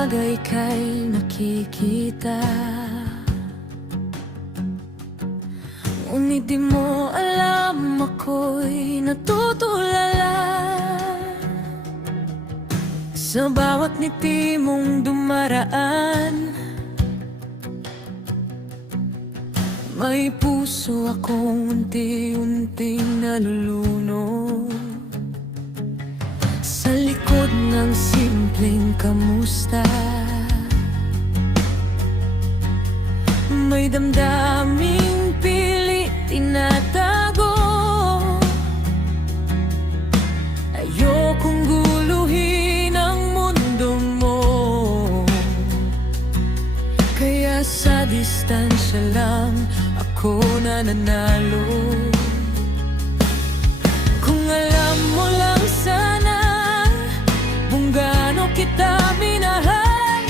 bagay kay nakikita, ngunit di mo alam ako'y natutulala sa bawat ngiti mong dumaraan. May puso akong unti-unting nalulunod sa likod ng simpleng kamusta. May damdaming pilit tinatago, ayokong guluhin ang mundo mo, kaya sa distansya lang ako nananalo. Kung alam mo lang sana kung gaano kita minahal,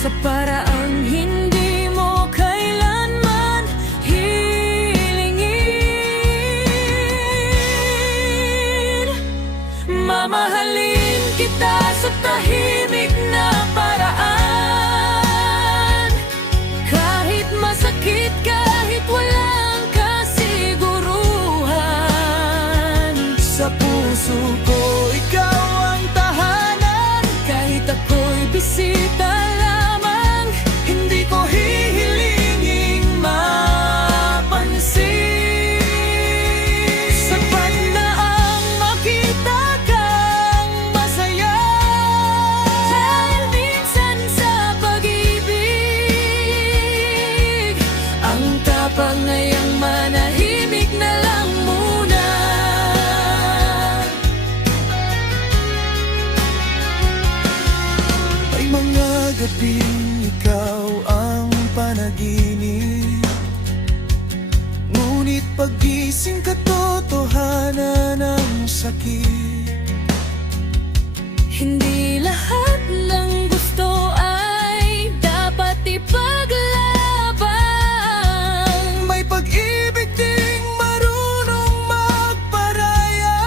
sa paraang hindi mo kailanman hilingin. Mamahalin kita sa tahimik na paraan, kahit masakit, kahit walang kasiguruhan. Sa puso ko ikaw ang tahanan, kahit ako'y bisita lamang, hindi ko hihilinging mapansin. Sapat na ang makita kang masaya, dahil minsan sa pag-ibig ang tapang ay ang manahimik na lang muna. May mga gabing ikaw ang panaginip, ngunit pag-gising katotohanan ang sakit. Hindi lahat ng gusto ay dapat ipaglaban. May pag-ibig ding marunong magparaya.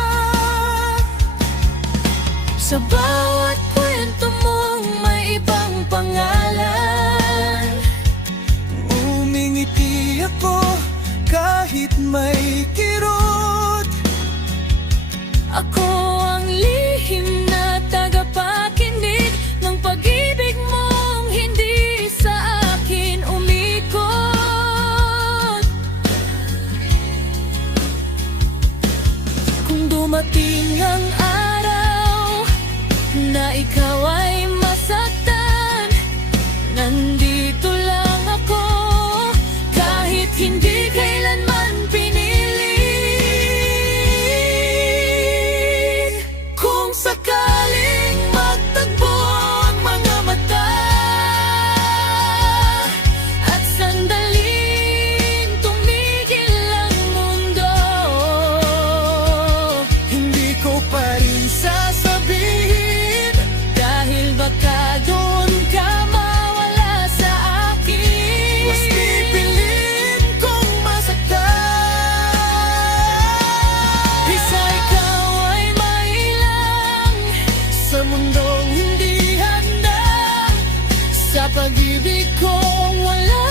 Sa bawat kwento mong may ibang pangalan, umingiti ako kahit may kirot. Ako ang lihim na tagapakinig ng pag-ibig mong hindi sa akin umikot. Kung dumating ang araw na ikaw ay masaktan, nandito lang ako, kahit hindi kailanman pinilit. Kung sakaling magtagpo ang mga mata at sandaling tumigil ang mundo, hindi ko pa rin sasabihin, dahil baka doon ka mawala sa akin. Mas pipiliin kong masaktan, isa ikaw ay mailang sa mundong hindi handa sa pag-ibig kong wala